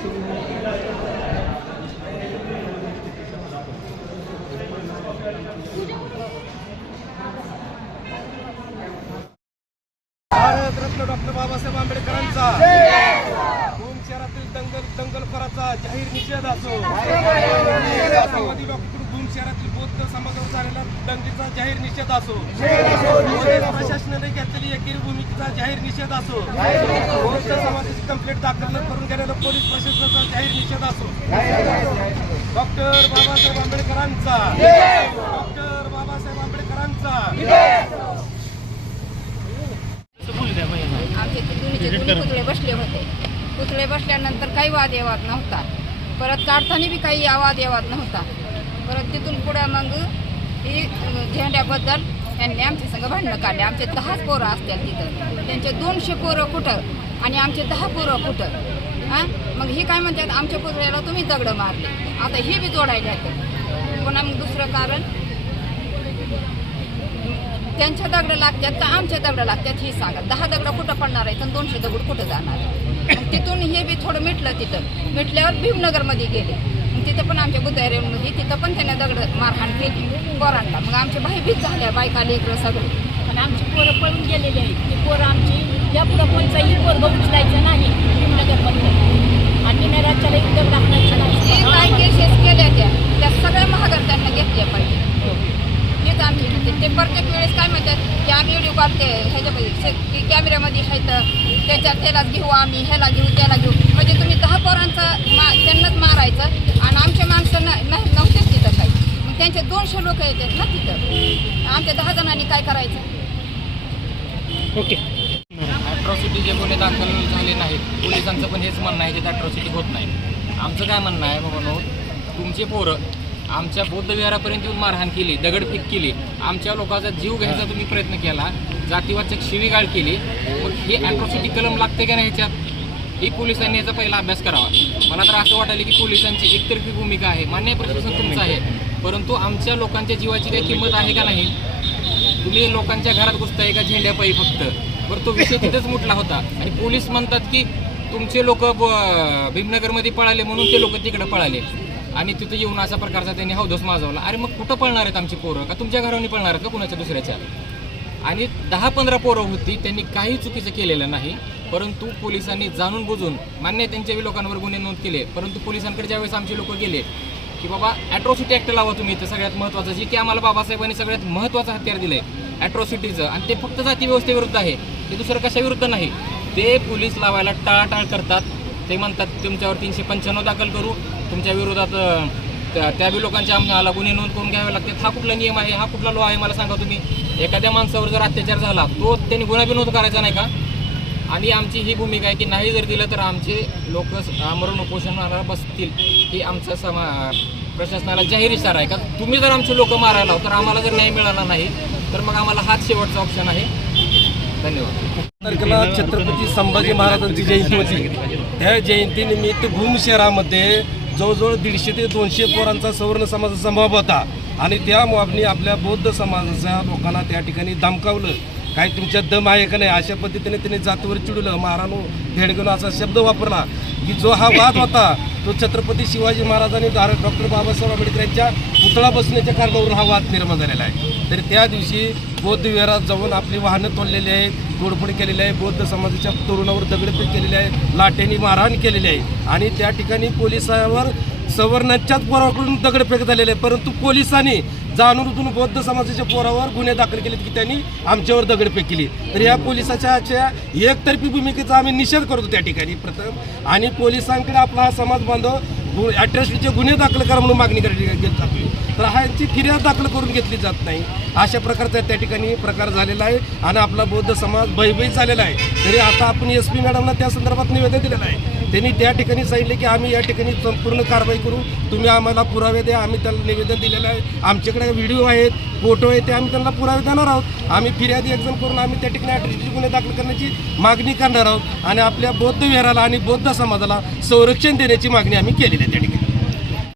Bharat Ratna doctor Babasaheb आंबेडकरांचा भूम शहरातील दंगलखोराचा जाहीर निषेध असो, राष्ट्रवादी डॉक्टर भूम शहरातील बौद्ध समाजावर झालेल्या दंगलीचा जाहीर निषेध असो, प्रशासनाने घेतलेली एकेरी भूमिकेचा जाहीर निषेध असो, बौद्ध समाजाची कंप्लेंट दाखल करून गेलेल्या पोलीस प्रशासनाचा जाहीर निषेध असो, डॉक्टर बाबासाहेब आंबेडकरांचा, डॉक्टर बाबासाहेब आंबेडकरांचा. आमचे दोन्ही पुतळे बसले होते. पुतळे बसल्यानंतर काही वादविवाद नव्हता. परत काढताना बी काही वादविवाद नव्हता. परत तिथून पुढे मग ही झेंड्याबद्दल त्यांनी आमच्या संग भांडणं काढले. आमचे 10 पोरं असतील तिथं, त्यांचे 200 पोरं कुठं आणि आमचे 10 पोरं कुठं. हां, मग ही काय म्हणतात, आमच्या पुतळ्याला तुम्ही दगड मारले, आता हे बी जोडायला येतं. पुन्हा मग दुसरं कारण, त्यांच्या दगड लागतात का आमच्या दगड लागतात हे सांगा. 10 दगड कुठं पडणार आहे तर 200 दगड कुठं जाणार आहे. मग तिथून हे बी थोडं मिटलं. तिथं मिटल्यावर भीमनगरमध्ये गेले. मग तिथं पण आमच्या बुद्धारेमध्ये तिथं पण त्याने दगड मारहाण केली पोरांना. मग आमच्या भयभीत झाल्या बायका लेकरं सगळे. पण आमची पोरं पळून गेलेली आहेत. ती पोरं आमची यापुढं कोणताही पोरं उचलायचं नाही भीमनगरमध्ये. आणि नगरच्या दगड हाणायचं नाही. काय केसेस केल्या त्या सगळ्या महागार त्यांना घेतल्या पाहिजे. हेच आमची म्हणते. ते प्रत्येक वेळेस काय म्हणतात की आम्ही व्हिडिओ काढते ह्याच्यामध्ये कॅमेऱ्यामध्ये आहेत, त्याच्यात त्याला घेऊ आम्ही, ह्याला घेऊ त्याला घेऊ. म्हणजे तुम्ही 10 पोरांचं त्यांनाच मारायचं आणि आमच्या माणसं नव्हतेच तिथं काही. मग त्यांचे 200 लोक येतात ना तिथं. आमच्या 10 जणांनी काय करायचं. ओके. ॲट्रॉसिटी जे गुन्हे दाखल झाले नाहीत, पोलिसांचं पण हेच म्हणणं आहे की ॲट्रॉसिटी होत नाही. आमचं काय म्हणणं आहे बाबा, तुमचे पोरं आमच्या बौद्ध विहारापर्यंत येऊन मारहाण केली, दगडफेक केली, आमच्या लोकांचा जीव घ्यायचा तुम्ही प्रयत्न केला, जातीवाचक शिवीगाळ केली. मग हे ॲट्रॉसिटी कलम लागते का नाही ह्याच्यात, ही पोलिसांनी याचा पहिला अभ्यास करावा. मला तर असं वाटायला की पोलिसांची एकतर्फी भूमिका आहे. मान्य प्रशासन तुमचं आहे, परंतु आमच्या लोकांच्या जीवाची काही किंमत आहे का नाही. तुम्ही लोकांच्या घरात घुसताय का झेंड्यापायी फक्त. बरं, तो विषय तिथंच मुटला होता. आणि पोलीस म्हणतात की तुमचे लोक भीमनगरमध्ये पळाले म्हणून ते लोक तिकडे पळाले आणि तिथं येऊन अशा प्रकारचा त्यांनी हौदस माजवला. अरे मग कुठं पळणार आहेत आमची पोरं, का तुमच्या घरावर पळणार आहेत का कुणाच्या दुसऱ्याच्या. आणि 10-15 पोरं होती, त्यांनी काही चुकीचं केलेलं नाही. परंतु पोलिसांनी जाणून बुजून, मान्य त्यांच्या लोकांवर गुन्हे नोंद केले, परंतु पोलिसांकडे ज्यावेळेस आमचे लोक गेले की बाबा ॲट्रॉसिटी ॲक्ट लावा तुम्ही, इथं सगळ्यात महत्त्वाचं जे की आम्हाला बाबासाहेबांनी सगळ्यात महत्त्वाचं हत्यार दिलं आहे ॲट्रॉसिटीचं, आणि ते फक्त जाती व्यवस्थेविरुद्ध आहे, ते दुसरं कशाविरुद्ध नाही. ते पोलीस लावायला टाळाटाळ करतात. ते म्हणतात तुमच्यावर 395 दाखल करू, तुमच्या विरोधात त्या बी लोकांच्या आम्हाला गुन्हे नोंद करून घ्यावे लागतात. हा कुठला नियम आहे, हा कुठला लॉ आहे मला सांगा तुम्ही. एखाद्या माणसावर जर अत्याचार झाला तो त्यांनी गुन्हा बी नोंद करायचा नाही का. आणि आमची ही भूमिका आहे की नाही जर दिलं तर आमचे लोक आमरण उपोषणाला बसतील. ही आमचा प्रशासनाला जाहीर इशारा आहे का तुम्ही जर आमचे लोक मारायला तर आम्हाला जर न्याय मिळाला नाही तर मग आम्हाला हाच शेवटचा ऑप्शन आहे. धन्यवाद. तारखेला छत्रपती संभाजी महाराजांची जयंती होती. त्या जयंतीनिमित्त भूम शहरामध्ये जवळजवळ 150 ते 200 पोरांचा सवर्ण समाजाचा मॉब होता. आणि त्या मॉबनी आपल्या बौद्ध समाजाच्या लोकांना त्या ठिकाणी धमकावलं. काही तुमच्यात दम आहे का नाही अशा पद्धतीने त्यांनी जातीवर चिडवलं, मारानो धेडगणू असा शब्द वापरला. की जो हा वाद होता तो छत्रपती शिवाजी महाराजांनी डॉक्टर बाबासाहेब आंबेडकर यांच्या पुतळा बसण्याच्या कारणावरून हा वाद निर्माण झालेला आहे. तर त्या दिवशी बौद्ध विहारात जाऊन आपली वाहनं तोडलेली आहेत, तोडफोड केलेली आहे, बौद्ध समाजाच्या तरुणावर दगडफेक केलेली आहे, लाटेने मारहाण केलेली आहे. आणि त्या ठिकाणी पोलिसांवर सवर्णांच्याच पोराकडून दगडफेक झालेली आहे. परंतु पोलिसांनी जाणून उठून बौद्ध समाजाच्या पोरावर गुन्हे दाखल केलेत की त्यांनी आमच्यावर दगडफेक केली. तर या पोलिसाच्या एकतर्फी भूमिकेचा आम्ही निषेध करतो त्या ठिकाणी प्रथम. आणि पोलिसांकडे आपला हा समाज बांधव अट्रॉसिटीचे गुन्हे दाखल करा म्हणून मागणी घेत जातो. तर ह्यांची फिर्याद दाखल करून घेतली जात नाही. अशा प्रकारचा त्या ठिकाणी प्रकार झालेला आहे आणि आपला बौद्ध समाज भयभीत झालेला आहे. तरी आता आपण SP मॅडमला त्या संदर्भात निवेदन दिलेलं आहे. त्यांनी त्या ठिकाणी सांगितले की आम्ही या ठिकाणी संपूर्ण कारवाई करू, तुम्ही आम्हाला पुरावे द्या. आम्ही त्याला निवेदन दिलेलं आहे. आमच्याकडे व्हिडिओ आहेत, फोटो आहेत, ते आम्ही त्यांना पुरावे देणार आहोत. आम्ही फिर्यादी एकजण करून आम्ही त्या ठिकाणी अट्रॉसिटी गुन्हे दाखल करण्याची मागणी करणार आहोत. आणि आपल्या बौद्ध विहाराला आणि बौद्ध समाजाला संरक्षण देण्याची मागणी आम्ही केलेली आहे त्या ठिकाणी.